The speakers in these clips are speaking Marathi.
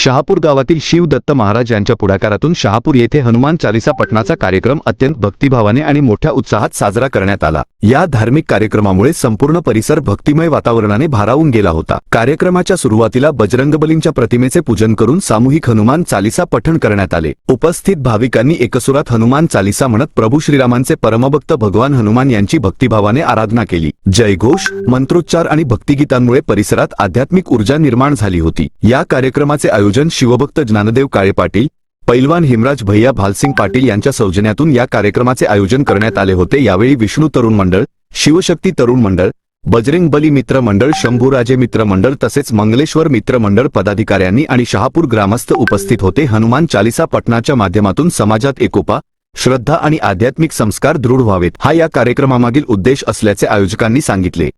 शहापूर गावातील शिवदत्त महाराज यांच्या पुढाकारातून शहापूर येथे हनुमान चालीसा पठणाचा कार्यक्रम अत्यंत भक्तिभावाने आणि मोठ्या उत्साहात साजरा करण्यात आला। या धार्मिक कार्यक्रमामुळे संपूर्ण परिसर भक्तिमय वातावरणाने भारावून गेला होता। कार्यक्रमाच्या सुरुवातीला बजरंगबलींच्या प्रतिमेचे पूजन करून सामूहिक हनुमान चालीसा पठण करण्यात आले। उपस्थित भाविकांनी एकसुरात हनुमान चालीसा म्हणत प्रभू श्रीरामांचे परमभक्त भगवान हनुमान यांची भक्तिभावाने आराधना केली। जयघोष, मंत्रोच्चार आणि भक्तिगीतांमुळे परिसरात आध्यात्मिक ऊर्जा निर्माण झाली होती। या कार्यक्रमाचे आयोजन शिवभक्त ज्ञानदेव काळे पाटील, पैलवान हिमराज भैया भालसिंग पाटील यांच्या सौजन्यातून या कार्यक्रमाचे आयोजन करण्यात आले होते। यावेळी विष्णू तरुण मंडळ, शिवशक्ती तरुण मंडळ, बजरंगबली मित्र मंडळ, शंभूराजे मित्र मंडळ तसेच मंगलेश्वर मित्र मंडळ पदाधिकाऱ्यांनी आणि शहापूर ग्रामस्थ उपस्थित होते। हनुमान चालीसा पठणाच्या माध्यमातून समाजात एकोपा, श्रद्धा आणि आध्यात्मिक संस्कार दृढ व्हावेत, हा या कार्यक्रमामागील उद्देश असल्याचे आयोजकांनी सांगितले।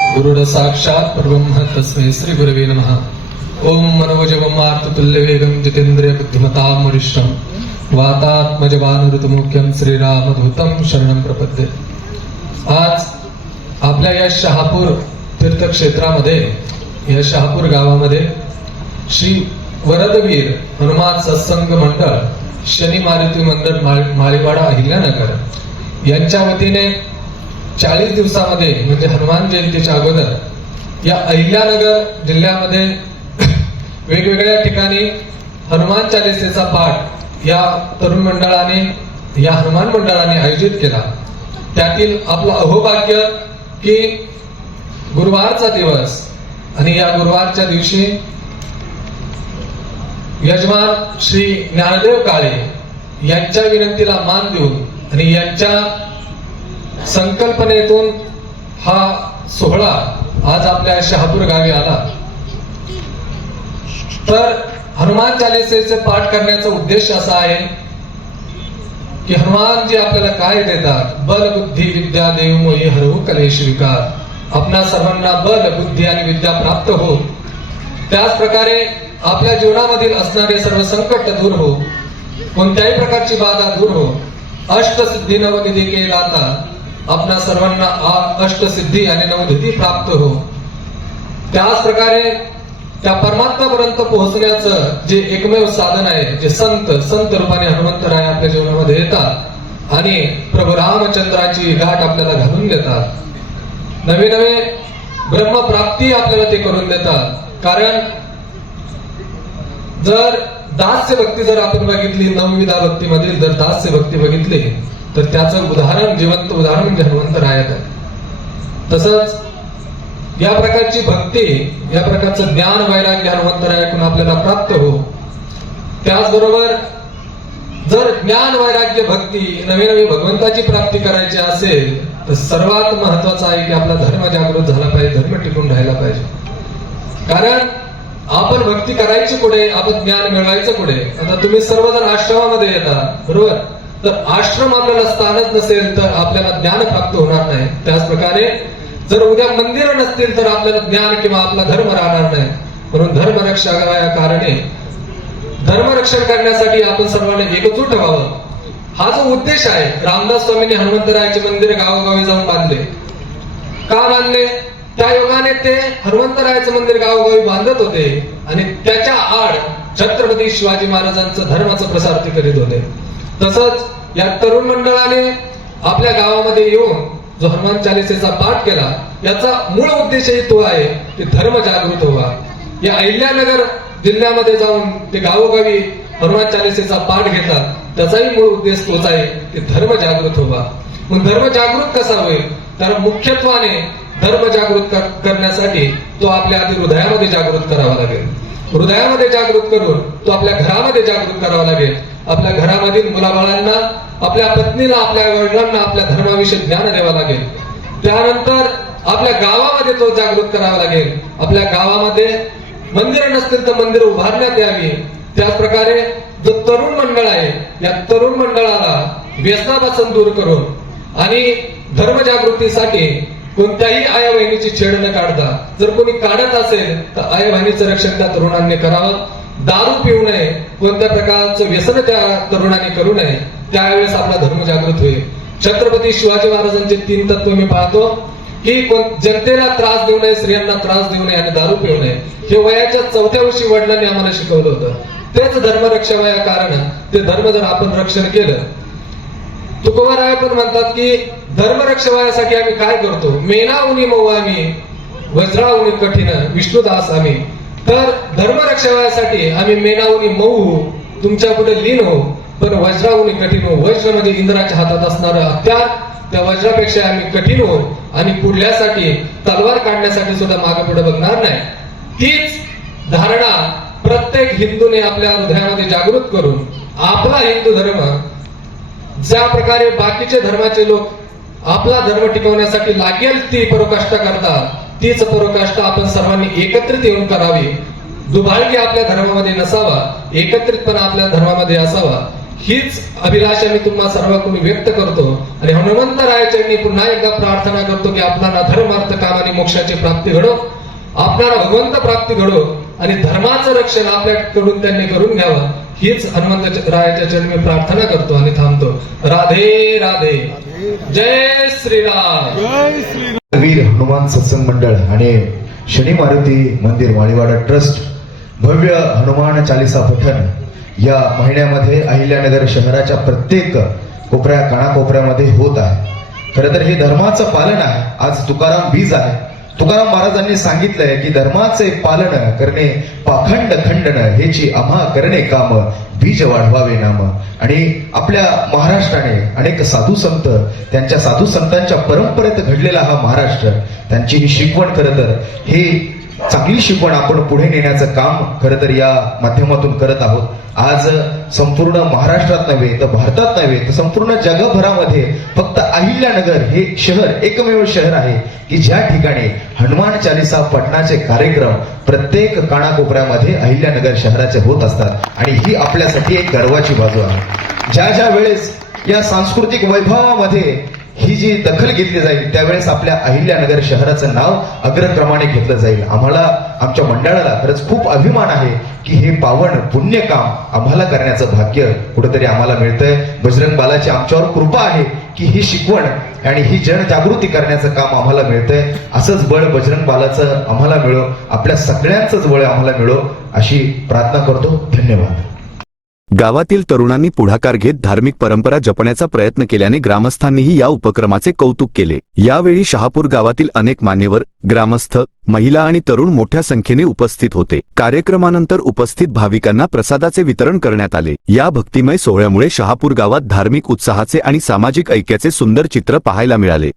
गुरुर साक्षात परब्रह्म तस्मै श्री गुरवे नमः। ओम मनोजवं मारुततुल्यवेगं जितेन्द्रिय बुद्धिमतां वरिष्ठं वातात्मजवानुरुतमुख्यं श्रीरामदूतं शरणं प्रपद्ये। आज आपल्या या शहापूर तीर्थक्षेत्रामध्ये, या शहापूर गावामध्ये श्री वरदवीर हनुमान सत्संग मंडळ, शनी मारुती मंदिर माळीवाडा अहिल्यानगर यांच्या वतीने 40 दिवसामध्ये म्हणजे हनुमान जयंतीच्या अगोदर या अहिल्यानगर जिल्ह्यामध्ये वेगवेगळ्या ठिकाणी हनुमान चालीसेचा पाठ या तरुण मंडळाने, या हनुमान मंडळाने आयोजित केला। त्यातील आपलं अहोभाग्य की गुरुवारचा दिवस आणि या गुरुवारच्या दिवशी यजमान श्री ज्ञानदेव काळे यांच्या विनंतीला मान देऊन आणि यांच्या संकल्पनेतून हा सोहळा आज आपल्या शहापूर गावी आला। तर हनुमान चालीसेचे पाठ करण्याचा उद्देश असा आहे की हनुमान जी आपल्याला काय देतात, बल बुद्धी विद्या देव मोहि हरहु कलेश विकार, आपणा सर्वांना बल बुद्धी आणि विद्या प्राप्त हो, त्याच प्रकारे आपल्या जीवनामधील असणारे सर्व संकट दूर हो, कोणत्याही प्रकारची बाधा दूर हो, अष्टसिद्धी नवनिधी केलाता, आपणा सर्वांना अष्टसिद्धी आणि नवनिधी प्राप्त हो। त्याच प्रकारे त्या परमात्म्यापर्यंत पोहोचण्याचं जे एकमेव साधन आहे, जे संत रूपाने हनुमंतराय आपल्या जीवनामध्ये येतात आणि प्रभू रामचंद्राची गाठ आपल्याला घालून देतात। नवे नवे ब्रह्मप्राप्ती आपल्याला ते करून देतात। कारण जर दास्य भक्ती जर आपण बघितली, 9विधा भक्तीमधील जर दास्य भक्ती बघितली तर त्याचं उदाहरण, जिवंत उदाहरण म्हणजे हनुमंतरायात आहे। तसंच या प्रकारची भक्ती, या प्रकारचं ज्ञान वैराग्य हनुमंतरायाकडून आपल्याला प्राप्त हो। त्याचबरोबर जर ज्ञान वैराग्य भक्ती नवी नवी भगवंताची प्राप्ती करायची असेल तर सर्वात महत्वाचं आहे की आपला धर्म जागृत झाला पाहिजे, धर्म टिकून राहिला पाहिजे। कारण आपण भक्ती करायची कुठे, आपण ज्ञान मिळवायचं कुठे? आता तुम्ही सर्वजण आश्रमामध्ये येतात, बरोबर? तर आश्रम आपल्याला स्थानच नसेल तर आपल्याला ज्ञान प्राप्त होणार नाही। त्याच प्रकारे जर उद्या मंदिर नसतील तर आपल्याला ज्ञान किंवा आपला धर्म राहणार नाही। म्हणून धर्मरक्षक या कारणे धर्मरक्षण करण्यासाठी आपण सर्वांनी एकजूट व्हावं, हा जो उद्देश आहे। रामदास स्वामींनी हनुमंतरायाचे मंदिर गावोगावी जाऊन बांधले, का बांधले? त्या योगाने ते हनुमंतरायाचं मंदिर गावोगावी बांधत होते आणि त्याच्या आड छत्रपती शिवाजी महाराजांचं धर्माचा प्रसार ते करीत होते। तसंच या तरुण मंडळाने आपल्या गावामध्ये येऊन जो हनुमान चालीसेचा पाठ केला, याचा मूळ उद्देशही तो आहे की धर्म जागृत व्हावा। या अहिल्यानगर जिल्ह्यामध्ये जाऊन ते गावोगावी हनुमान चालीसेचा पाठ घेतात, त्याचाही मूळ उद्देश तोच आहे की धर्म जागृत व्हावा। मग धर्म जागृत कसा होईल? तर मुख्यत्वाने धर्म जागृत करण्यासाठी तो आपल्या आधी हृदयामध्ये जागृत करावा लागेल। हृदयामध्ये जागृत करून तो आपल्या घरामध्ये जागृत करावा लागेल। आपल्या घरामधील मुलाबाळांना, आपल्या पत्नीला, आपल्या वडिलांना आपल्या धर्माविषयी ज्ञान द्यावं लागेल। त्यानंतर आपल्या गावामध्ये तो जागृत करावा लागेल। आपल्या गावामध्ये मंदिर नसतील तर मंदिर उभारण्यात यावी। त्याच प्रकारे जो तरुण मंडळ आहे, या तरुण मंडळाला व्यसनापासून दूर करून आणि धर्मजागृतीसाठी कोणत्याही आया बहिणीची छेड न काढता, जर कोणी काढत असेल तर आया बहिणीचं रक्षण त्या तरुणांनी करावं। दारू पिऊ नये, कोणत्या प्रकारचं व्यसन त्या तरुणांनी करू नये, त्यावेळेस आपला धर्म जागृत होईल। छत्रपती शिवाजी महाराजांचे 3 तत्व मी पाहतो की जनतेला त्रास देऊ नये, स्त्रियांना त्रास देऊ नये आणि दारू पिऊ नये, हे वयाच्या 4थ्या वर्षी वडिलांनी आम्हाला शिकवलं होतं. तेच धर्मरक्षावया कारण, ते धर्म जर आपण रक्षण केलं. तुकोबाराय पण म्हणतात की धर्मरक्षावयासाठी आम्ही काय करतो, मेना उनी मऊ आम्ही, वज्रा उनी कठीण, विष्णुदास आम्ही. तर धर्मरक्षावयासाठी आम्ही मेना उनी मऊ होऊ, तुमच्या पुढे लीन होऊ, पण वज्रा उनी कठीण होऊ. वज्र म्हणजे इंद्राच्या हातात असणारं हत्यार, त्या वज्रापेक्षा आम्ही कठीण होऊ आणि पुढल्यासाठी तलवार काढण्यासाठी सुद्धा मागे पुढे बघणार नाही. तीच धारणा प्रत्येक हिंदूने आपल्या हृदयामध्ये जागृत करून आपला हिंदू धर्म, ज्या प्रकारे बाकीचे धर्माचे लोक आपला धर्म टिकवण्यासाठी लागेल ती परोकाष्ठा करतात, तीच परोकाष्ठा आपण सर्वांनी एकत्रित येऊन करावी. दुभाळगी आपल्या धर्मामध्ये नसावा, एकत्रितपणा आपल्या धर्मामध्ये असावा, हीच अभिलाषा मी तुम्हा सर्वांकडून व्यक्त करतो. आणि हनुमंतरायाचरणी पुन्हा एकदा प्रार्थना करतो की आपल्याला धर्म, अर्थ, काम आणि मोक्षाची प्राप्ती घडो, आपल्याला भगवंत प्राप्ती घडो आणि धर्माचं रक्षण आपल्याकडून त्यांनी करून घ्यावं, हीच हनुमंतरायाच्या चरणी मी प्रार्थना करतो आणि थांबतो. राधे राधे. जय श्रीराम. वीर हनुमान सत्संग मंडळ आणि शनी मारुती मंदिर माळीवाडा ट्रस्ट भव्य हनुमान चालीसा पठण या महिन्यामध्ये अहिल्यानगर शहराच्या प्रत्येक कोपऱ्या कानाकोपऱ्यामध्ये होत आहे. खरं तर हे धर्माचं पालन आहे. आज तुकाराम बीज आहे. तुकाराम महाराजांनी सांगितलंय की धर्माचे पालन करणे पाखंड खंडन हेची आम्हा करणे काम, बीज वाढवावे नाम. आणि आपल्या महाराष्ट्राने अनेक साधू संत, त्यांच्या साधू संतांच्या परंपरेत घडलेला हा महाराष्ट्र, त्यांची ही शिकवण खरं तर ही चांगली शिकवण आपण पुढे नेण्याचं काम खरं तर या माध्यमातून करत आहोत. आज संपूर्ण महाराष्ट्रात नव्हे तर भारतात नव्हे तर संपूर्ण जगभरामध्ये फक्त अहिल्यानगर हे शहर एकमेव शहर आहे की ज्या ठिकाणी हनुमान चालीसा पठणाचे कार्यक्रम प्रत्येक कानाकोपऱ्यामध्ये अहिल्यानगर शहराचे होत असतात. आणि ही आपल्यासाठी एक गर्वाची बाजू आहे. ज्या ज्या वेळेस या सांस्कृतिक वैभवामध्ये ही जी दखल घेतली जाईल त्यावेळेस आपल्या अहिल्यानगर शहराचं नाव अग्रक्रमाने घेतलं जाईल. आम्हाला, आमच्या मंडळाला खरंच खूप अभिमान आहे की हे पावन पुण्य काम आम्हाला करण्याचं भाग्य कुठेतरी आम्हाला मिळतंय. बजरंग बालाची आमच्यावर कृपा आहे की ही शिकवण आणि ही जनजागृती करण्याचं काम आम्हाला मिळतंय. असंच बळ बजरंग बालाचं आम्हाला मिळो, आपल्या सगळ्यांचंच बळ आम्हाला मिळो अशी प्रार्थना करतो. धन्यवाद. गावातील तरुणांनी पुढाकार घेत धार्मिक परंपरा जपण्याचा प्रयत्न केल्याने ग्रामस्थांनीही या उपक्रमाचे कौतुक केले. यावेळी शहापूर गावातील अनेक मान्यवर, ग्रामस्थ, महिला आणि तरुण मोठ्या संख्येने उपस्थित होते. कार्यक्रमानंतर उपस्थित भाविकांना प्रसादाचे वितरण करण्यात आले. या भक्तिमय सोहळ्यामुळे शहापूर गावात धार्मिक उत्साहाचे आणि सामाजिक ऐक्याचे सुंदर चित्र पाहायला मिळाले.